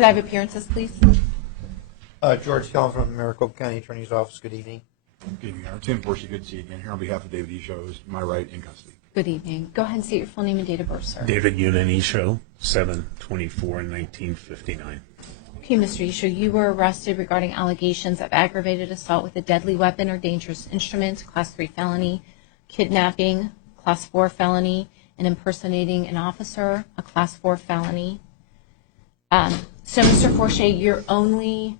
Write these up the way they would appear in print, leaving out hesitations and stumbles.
Could I have appearances, please? George Kellum from the Maricopa County Attorney's Office. Good evening. Good evening, Your Honor. Tim Forsey, good to see you again. Here on behalf of David Isho, who's to my right in custody. Good evening. Go ahead and state your full name and date of birth, sir. David Isho, 7/24/1959. Okay, Mr. Isho, you were arrested regarding allegations of aggravated assault with a deadly weapon or dangerous instrument, Class 3 felony, kidnapping, Class 4 felony, and impersonating an officer, a Class 4 felony. So, Mr. Forsey, you're only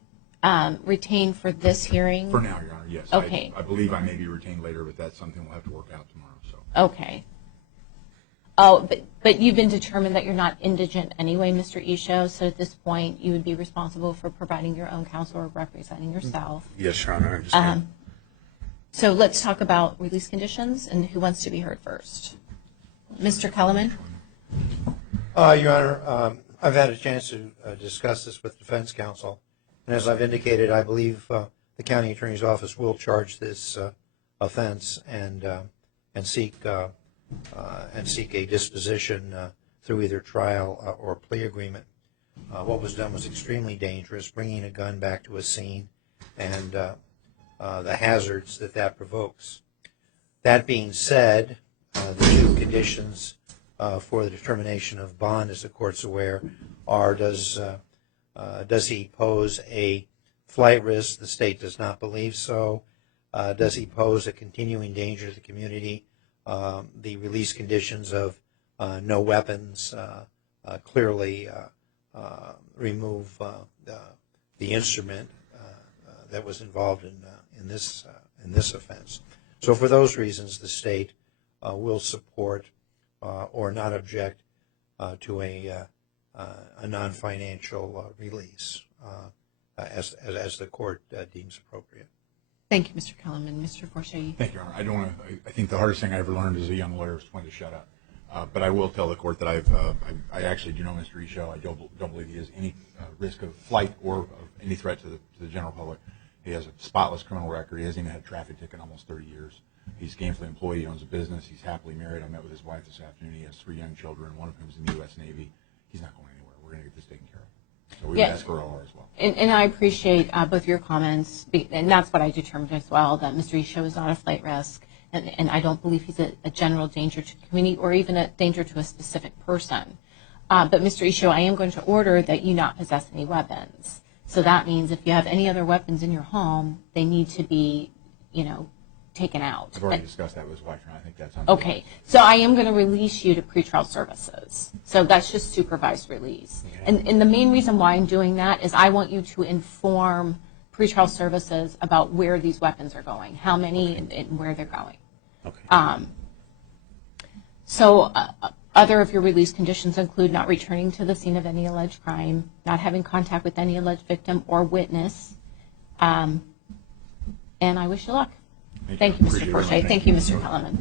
retained for this hearing? For now, Your Honor, yes. Okay. I believe I may be retained later, but that's something we'll have to work out tomorrow. So. Okay. Oh, but you've been determined that you're not indigent anyway, Mr. Isho, so at this point you would be responsible for providing your own counsel or representing yourself. Yes, Your Honor, I understand. So let's talk about release conditions and who wants to be heard first. Mr. Kellerman? Your Honor, I've had a chance to discuss this with defense counsel, and as I've indicated, I believe the county attorney's office will charge this offense and seek a disposition through either trial or plea agreement. What was done was extremely dangerous, bringing a gun back to a scene and the hazards that provokes. That being said, the two conditions for the determination of bond, as the court's aware, are does he pose a flight risk? The state does not believe so. Does he pose a continuing danger to the community? The release conditions of no weapons clearly remove the instrument that was involved in this offense. So for those reasons, the state will support or not object to a non-financial release as the court deems appropriate. Thank you, Mr. Kellerman. Mr. Forsey? Thank you, Your Honor. I think the hardest thing I ever learned as a young lawyer was when to shut up. But I will tell the court that I actually do know Mr. Isho. I don't believe he has any risk of flight or of any threat to the general public. He has a spotless criminal record. He hasn't even had a traffic ticket in almost 30 years. He's gainfully employed. He owns a business. He's happily married. I met with his wife this afternoon. He has 3 young children, one of whom is in the U.S. Navy. He's not going anywhere. We're going to get this taken care of. So we would ask for OR as well. And I appreciate both your comments, and that's what I determined as well, that Mr. Isho is not a flight risk, and I don't believe he's a general danger to the community or even a danger to a specific person. But Mr. Isho, I am going to order that you not possess any weapons. So that means if you have any other weapons in your home, they need to be, taken out. I've already discussed that with his wife, and I think that's on. Okay, so I am going to release you to pretrial services. So that's just supervised release. Okay. And the main reason why I'm doing that is I want you to inform pretrial services about where these weapons are going, how many and where they're going. Okay. Other of your release conditions include not returning to the scene of any alleged crime, not having contact with any alleged victim or witness, and I wish you luck. Thank you, Mr. Forsey. Thank you, Mr. Kellerman.